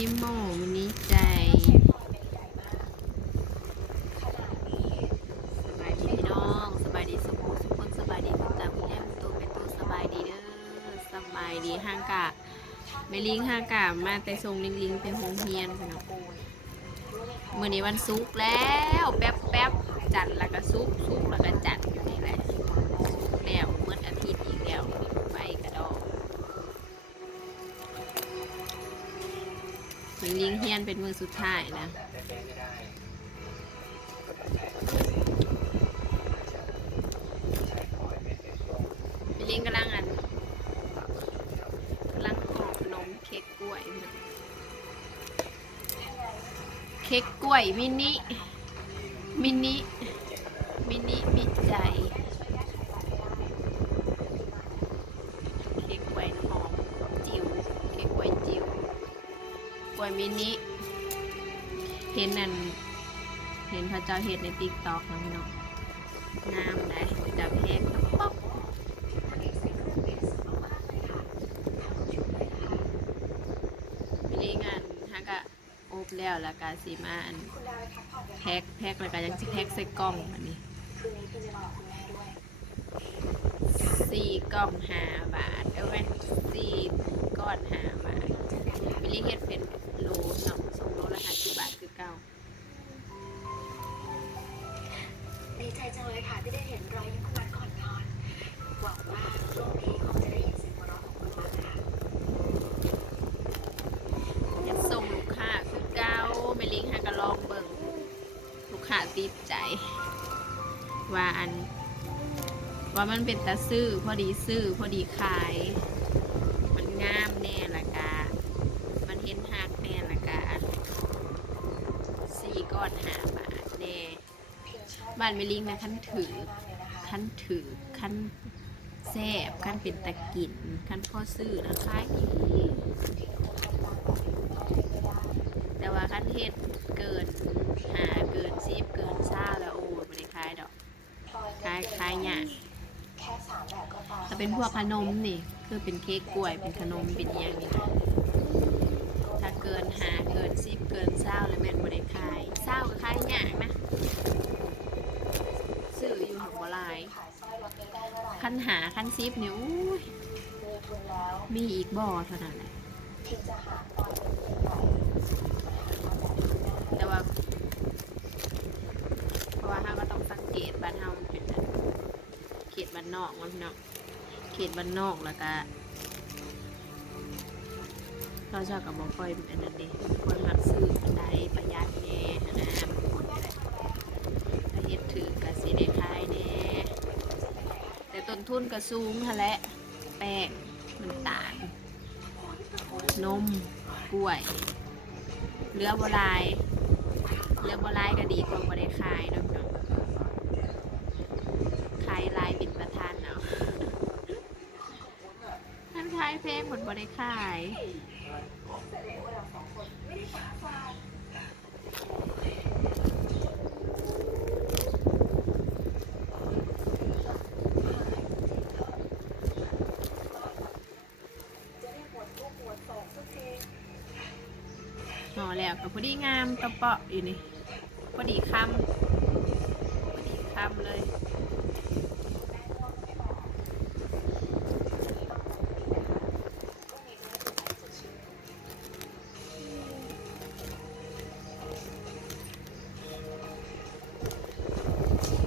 นิโมมินิใจสบายดีพี่น้องสบายดีสุขสุขคนสบายดีคุณตาคุณแม่คุณตู่เป็นตู่สบายดีเด้อสบายดีห้างกะไม่ลิงห้างกะมาแต่ทรงลิงไปโรงเรียนพี่น้องมื้อนี้วันศุกร์แล้วแป๊บจัดแล้วก็ศุกร์แล้วก็จัดอยู่นี่แหละแล้วเมื่ออาทิตย์อีกแล้วไปกระดอกลิงเฮียนเป็นมือสุดท้ายนะลิงกำลังห่อขนมเค้กกล้วยมินิมิใจเค้กกล้วยหอมจิ๋วเค้กกล้วยจิ๋วกล้วยมินิเห็นพระเจ้าเห็ดในติ๊กต็อกนะพี่น้องงามเลยจับแห้งป๊อกมินิงานฮะกะอบแล้วก็สีมาแพ็คแล้วก็ยังจะแพ็คใส่กล่องอันนี้4 กล่อง5 บาทเอาไว้4 ก้อน5 บาทมินิเฮ็ดเป็นโลเนาะส่งโลละ50 บาทคือเก่าดีใจจังเลยค่ะที่ได้เห็นรอยยิ้มคุณวันก่อนนอนหวังว่าช่วงนี้คงจะได้ยินเสียงหัวเราะของคุณวันค่ะจะส่งลูกค้าคือเก่าไม่ลิงให้ก็ลองเบิ่งลูกค้าติดใจว่ามันเป็นตาซื้อพอดีซื้อพอดีขายมันงามแน่ละกะมันเห็นหักแน่ละกะ4 ก้อน5 บาทแน่บ้านไม่ลิงนะขั้นถือขั้นแซ่บขั้นเป็นตะกินขั้นพ่อซื้อนะขายดีแต่ว่าขั้นเฮ็ดเกิน10 เกิน20แล้วโอ้ยไม่ได้ขายดอกขายเนี่ยถ้าเป็นพวกขนมนี่คือเป็นเค้กกล้วยเป็นขนมเป็นอย่างนี้ถ้าเกิน5 เกิน10 เกิน20แล้วแม่นไม่ได้ขาย20ก็ขายยากนะซื้ออยู่ของบ่หลายขั้น10นิ้วมีอีกบ่อเท่านั้นแหละแต่ว่าเพราะว่าเราก็ต้องสังเกตบ้านเรามันเป็นเขตบ้านนอกมันเนาะเขตบ้านนอกแล้วก็เราชอบกับบ่ค่อยอันนั้นเด้คนมักซื้ออันใดประหยัดแน่นะบางคนก็ได้ถ้าเฮ็ดถือก็สิได้ขายแน่แต่ต้นทุนก็สูงหั่นแหละแป้งน้ำตาลนมกล้วยเหลือบ่หลายก็ดีกว่าบ่ได้ขายเนาะขายลายเป็นประธานเนาะนั่นขายแพงหมดบ่ได้ขายห่อแล้วก็พอดีงามตะเปาะอยู่นี่พอดีคำเลย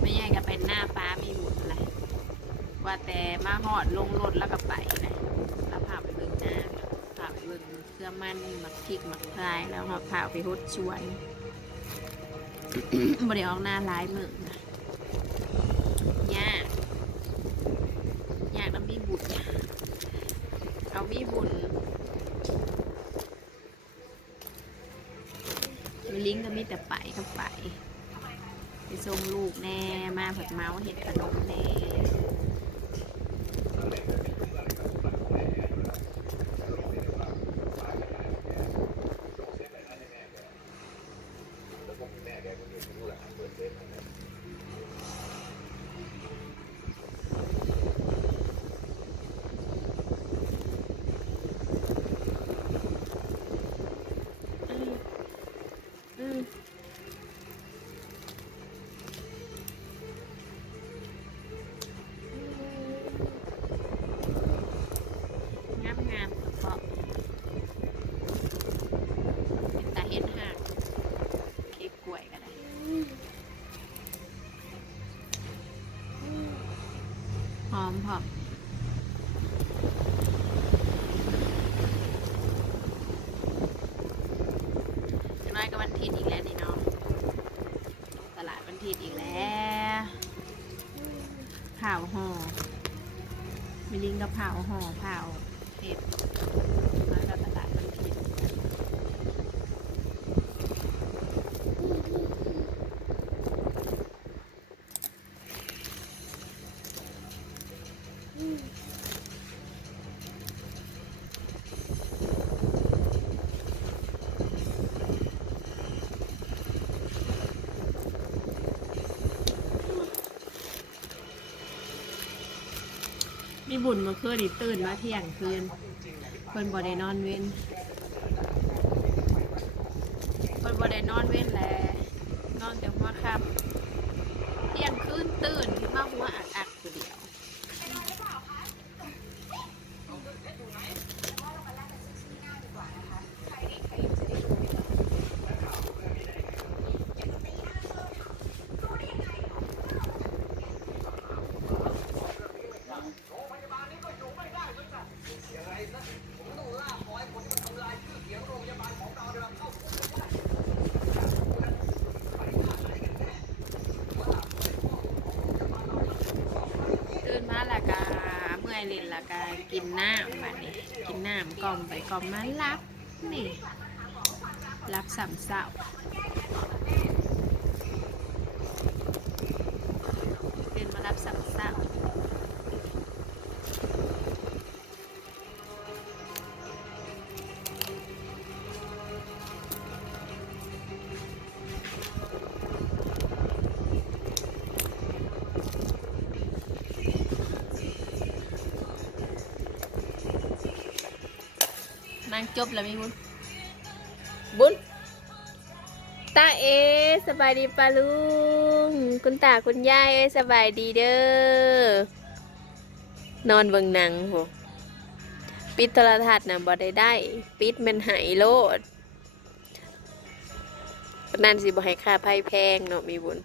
ไม่ใหญ่ก็เป็นหน้าฟ้ามีบุญอะไรว่าแต่มาหอดลงรถแล้วก็ไปนะแล้วพาไปเบิ่งหน้าพาไปเบิ่งเครื่องมันหมักพริกหมักพรายแล้วพาไปฮดชวนบริออกหน้าร้ายมือนะยากน้ำมีบุญเอามีบุญมีลิงก์ก็มีแต่ไปก็ไปส่งลูกแน่มาผัดเมาเห็ดขนมแน่ ทิตย์อีกแล้วนี่เนาะตลาดวันอาทิตย์อีกแล้วผ่าวห่อมีลิงกับผ่าวห่อผ่าวเห็ดมากับตลาดวันอาทิตย์มีบุญเมื่อคืนนี่ตื่นมาเที่ยงคืนเพิ่นบ่ได้นอนเว้นเพิ่นบ่ได้นอนเว้นแลนอนแต่หัวค่ำเที่ยงคืนตื่นขึ้นมาหัวอักๆผู้เดียวตื่นมาแล้วก็เมื่อยเล่นแล้วก็กินน้ำบัดนี้กินน้ำกล่อมไปกล่อมมารับนี่รับสามเศร้าตื่นมารับสามเศร้านั่งจบแล้วมีบุญตาเอสบายดีปะลุงคุณตาคุณยายสบายดีเด้อนอนเบิ่งหนังโหปิดโทรทัศน์นะบ่ได้ปิดมันหายโลดนั่นสิบ่ให้ค่าไพ่แพงเนาะมีบุญ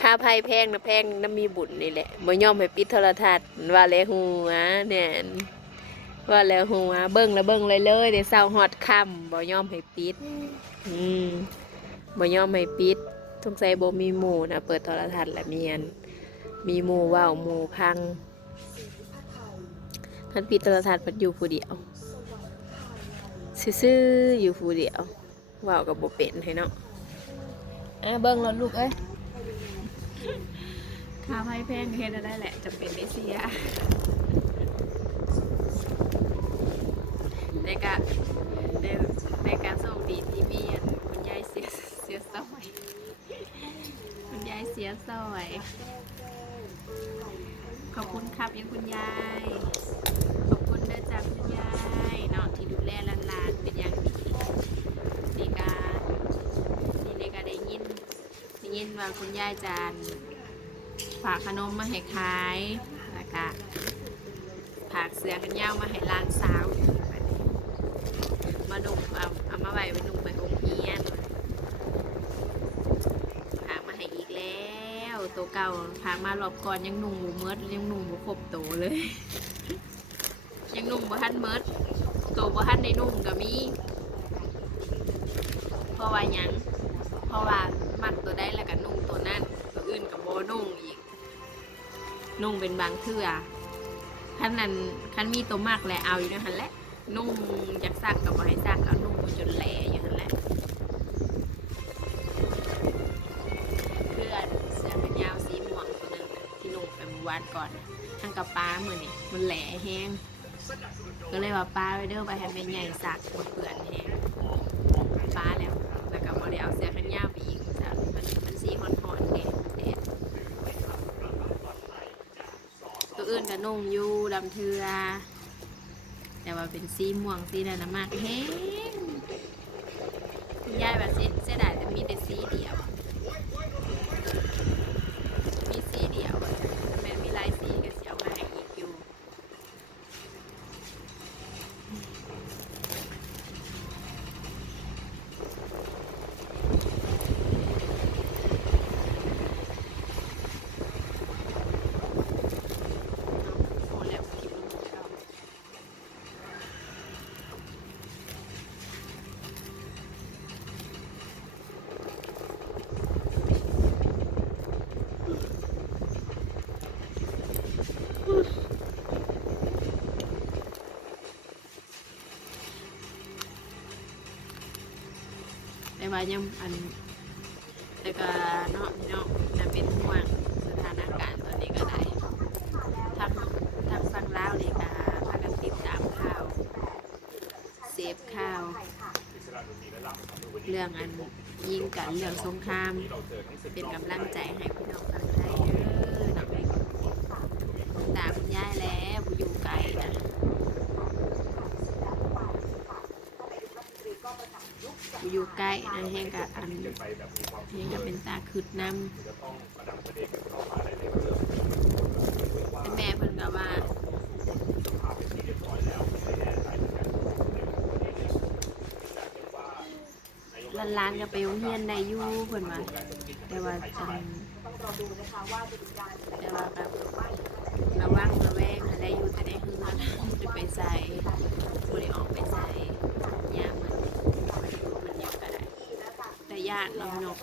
ค่าไพ่แพงนะแพงน้ำมีบุญนี่แหละบ่ยอมให้ปิดโทรทัศน์ว่าแล้วหัวแน่นว่าแล้วหัวเบิ่งแล้วเบิ่งเลยเดี๋ยวเศร้าฮอดค่ำบ่ยอมให้ปิดบ่ยอมให้ปิดสงสัยบ่มีหมู่นะเปิดโทรทัศน์แล้วมีหมู่ว้าวหมู่พังท่านปิดโทรทัศน์เพิ่นอยู่ผู้เดียวซื่อๆอยู่ผู้เดียวว้าวก็บ่เป็นให้เนาะเบิ่งรถลูกเอ้ยค่าไฟแพงเฮ็ดได้แหละจำเป็นได้เสียในการส่งดีที่มีคุณยายเสียสอยคุณยายเสียสอยขอบคุณครับยังคุณยายขอบคุณนะจ๊ะคุณยายเนาะที่ดูแลหลานๆเป็นอย่างดีนี่ก็ได้ยินว่าคุณยายจานฝากขนมมาให้ขายแล้วก็ฝากเสื้อกันยาวมาให้หลานสาวมานุ่งเอามาไว้นุ่งไปโรงเรียนพามาให้อีกแล้วตัวเก่าพามารอบก่อนยังนุ่งหมูเมิดยังนุ่งหมูครบโตเลย ยังนุ่งบ่ทันเมิดตัวบ่ทันได้นุ่งก็มีเพราะว่าหยังเพราะว่ามักตัวได้แล้วก็นุ่งตัวนั้นตัวอื่นก็บ่นุ่งอีกนุ่งเป็นบางเทื่อคันมีตัวมากแหละเอาอยู่นะหั่นแหละนุ่งอยากซักกับบ่ให้ซักเอานุ่งจนแหล่อยู่หั่นแหละเพื่อนเสื้อแขนยาวสีม่วงตัวนึงที่นุ่งไปเมื่อวานก่อนทางกับป้ามื้อนี้มันแหล่แห้งก็เลยว่าป้าไปเด้อไปให้แม่ใหญ่ซักบ่เปื้อนแห้งป้าแล้วก็บ่ได้เอาเสื้อแขนยาวไปอีกจ้ะมันสีฮ้อนๆแดดตัวอื่นก็นุ่งอยู่ดำเทือแต่ว่าเป็นสีม่วงสีนั่นนะมากแห้งคุณยายแบบเสียดายแต่มีแต่สีเดียวมีสีเดียวแม่มีหลายสีก็เสียมาให้อีกอยู่ แต่ว่ายังแต่ก็เนาะพี่น้องจะเป็นห่วงสถานการณ์ตอนนี้ก็ได้ทางฝั่งลาวนี่ก็พากันติดตามข่าวเสพข่าวเรื่องยิงกันเรื่องสงครามเป็นกำลังใจให้พี่น้องฝั่งไทยเด้อนักเรียนคุณตาคุณยายแล้วผู้อยู่ไกลนะผู้อยู่ใกล้นะแห้งกับแห้งกับเป็นตาคืดน้ำแม่เพิ่นก็ว่าล้านๆก็ไปโรงเรียนได้อยู่เพิ่นว่าแต่ว่าแบบระวังระแวงอะไรอยู่แต่ในเฮือนจะไปใส่บ่ได้ออกไปใส่ยามมันอยู่ก็ได้แต่ญาติเราเนาะ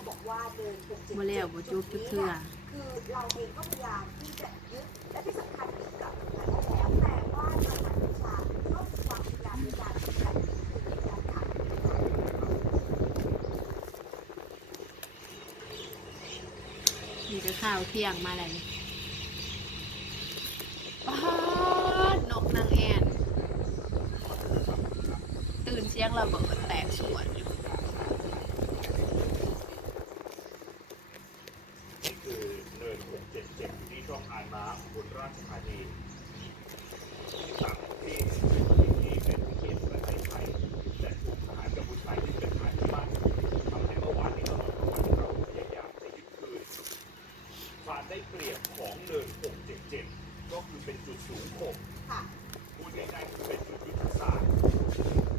บ่แล้วบ่จุบจักเทื่อคือเราเองก็พยายามที่จะยึดและที่สำคัญคือกับแล้วแต่ว่าทางการวิชาก็มีความพยายามในการที่จะยึดในการขัดนี่ก็ข้าวเที่ยงมาเลยป๊าดนกนางแอ่นตื่นเสียงระเบิดแตกสวนอยู่ นี่คือเนิน677ที่ช่องอ่านน้ำบนราชธานีต่างประเทศที่เป็นเขตประเทศไทยแต่ถูกทหารกัมพูชายึดเป็นฐานที่มั่นทำให้เมื่อวานนี้ตลอดทั้งวันเราพยายามจะยึดคืนความได้เปรียบของเนิน677ก็คือเป็นจุดสูง6พูดง่ายๆคือเป็นจุดยุทธศาสตร์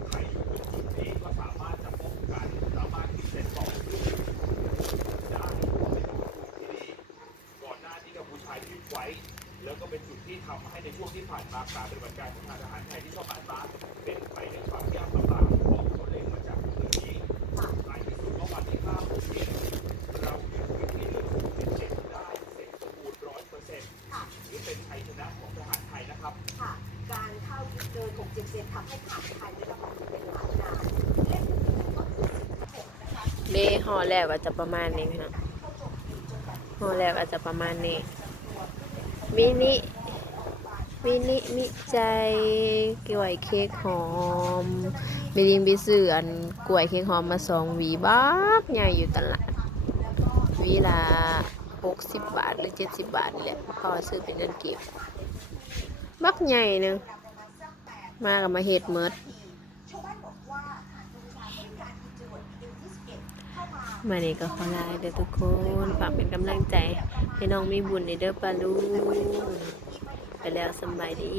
ใครอยู่ตรงจุดนี้ก็สามารถจะป้องกันสามารถที่จะต่อสู้ได้ก่อนหน้าที่กัมพูชายึดไว้แล้วก็เป็นจุดที่ทำให้ในช่วงที่ผ่านมาการปฏิบัติการของทางทหารไทยที่ชอบอ่านมาเป็นไปด้วยความยากลำบากเพราะเขาเล็งมาจากพื้นที่ท้ายที่สุดเมื่อวันที่5 6นี้เรายึดพื้นที่เรื่อง677ได้เสร็จสมบูรณ์ 100%หรือเป็นชัยชนะของทหารไทยนะครับการเข้ายึดเดิน677ทำให้ทหารไทยได้รับความเป็นหลายนานเลขก็คือ16นะคะเล่ห่อแรกอาจจะประมาณนี้พี่น้องห่อแรกอาจจะประมาณนี้มินิมิใจกล้วยเค้กหอมมีลิงไปซื้อกล้วยเค้กหอมมา2หวีบักใหญ่อยู่ตลาดหวีละ60 บาทหรือ70 บาทนี่แหละพอซื้อเป็นเงินเก็บบักใหญ่นึงมากับมาเฮ็ดเมิดมานี่ก็ขอลาเด้อทุกคนฝากเป็นกำลังใจให้น้องมีบุญในเด้อปลาลูไปแล้วสำบายดี